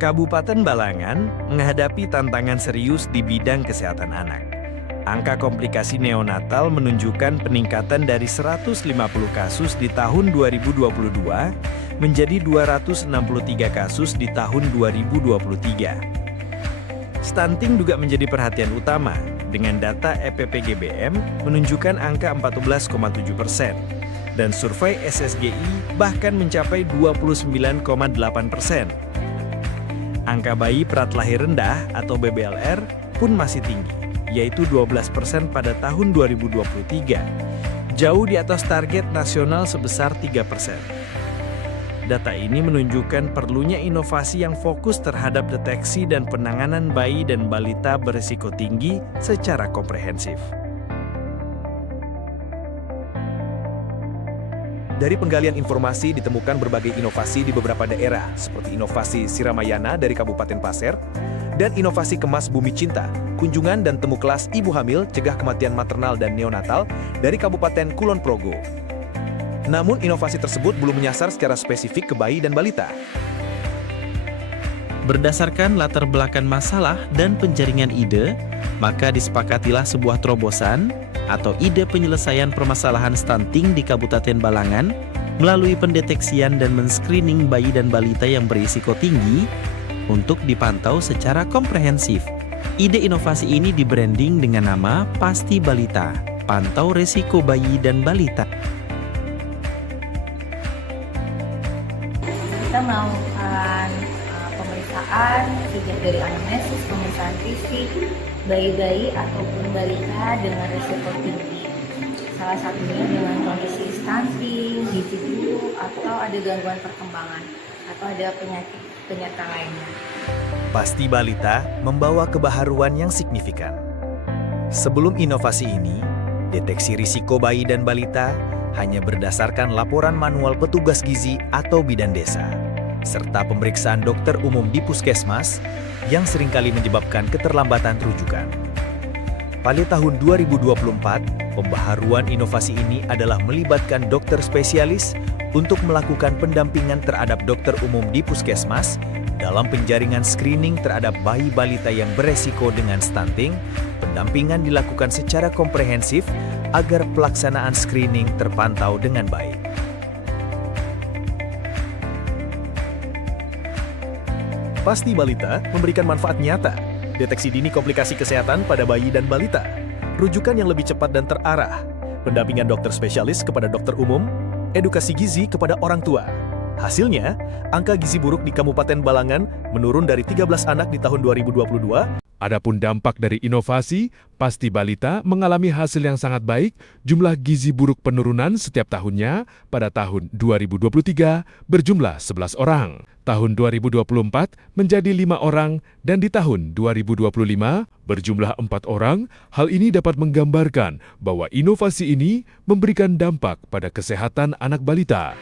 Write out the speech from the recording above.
Kabupaten Balangan menghadapi tantangan serius di bidang kesehatan anak. Angka komplikasi neonatal menunjukkan peningkatan dari 150 kasus di tahun 2022 menjadi 263 kasus di tahun 2023. Stunting juga menjadi perhatian utama, dengan data EPPGBM menunjukkan angka 14,7%, dan survei SSGI bahkan mencapai 29,8%. Angka bayi perat lahir rendah atau BBLR pun masih tinggi, yaitu 12% pada tahun 2023, jauh di atas target nasional sebesar 3%. Data ini menunjukkan perlunya inovasi yang fokus terhadap deteksi dan penanganan bayi dan balita berisiko tinggi secara komprehensif. Dari penggalian informasi ditemukan berbagai inovasi di beberapa daerah, seperti inovasi Siramayana dari Kabupaten Pasir, dan inovasi Kemas Bumi Cinta, kunjungan dan temu kelas ibu hamil cegah kematian maternal dan neonatal dari Kabupaten Kulon Progo. Namun inovasi tersebut belum menyasar secara spesifik ke bayi dan balita. Berdasarkan latar belakang masalah dan penjaringan ide, maka disepakatilah sebuah terobosan atau ide penyelesaian permasalahan stunting di Kabupaten Balangan melalui pendeteksian dan men-screening bayi dan balita yang berisiko tinggi untuk dipantau secara komprehensif. Ide inovasi ini di-branding dengan nama Pasti Balita, pantau resiko bayi dan balita. Kita melakukan pemeriksaan sejak dari anamnesis, pemeriksaan fisik, bayi-bayi ataupun balita dengan risiko tinggi. Salah satunya dengan kondisi stunting, gizi buruk, atau ada gangguan perkembangan, atau ada penyakit lainnya. Pasti Balita membawa kebaharuan yang signifikan. Sebelum inovasi ini, deteksi risiko bayi dan balita hanya berdasarkan laporan manual petugas gizi atau bidan desa, serta pemeriksaan dokter umum di puskesmas yang seringkali menyebabkan keterlambatan rujukan. Pada tahun 2024, pembaharuan inovasi ini adalah melibatkan dokter spesialis untuk melakukan pendampingan terhadap dokter umum di puskesmas dalam penjaringan screening terhadap bayi balita yang beresiko dengan stunting. Pendampingan dilakukan secara komprehensif agar pelaksanaan screening terpantau dengan baik. Pasti Balita memberikan manfaat nyata, deteksi dini komplikasi kesehatan pada bayi dan balita, rujukan yang lebih cepat dan terarah, pendampingan dokter spesialis kepada dokter umum, edukasi gizi kepada orang tua. Hasilnya, angka gizi buruk di Kabupaten Balangan menurun dari 13 anak di tahun 2022. Adapun dampak dari inovasi, Pasti Balita mengalami hasil yang sangat baik, jumlah gizi buruk penurunan setiap tahunnya pada tahun 2023 berjumlah 11 orang, tahun 2024 menjadi 5 orang, dan di tahun 2025 berjumlah 4 orang. Hal ini dapat menggambarkan bahwa inovasi ini memberikan dampak pada kesehatan anak balita.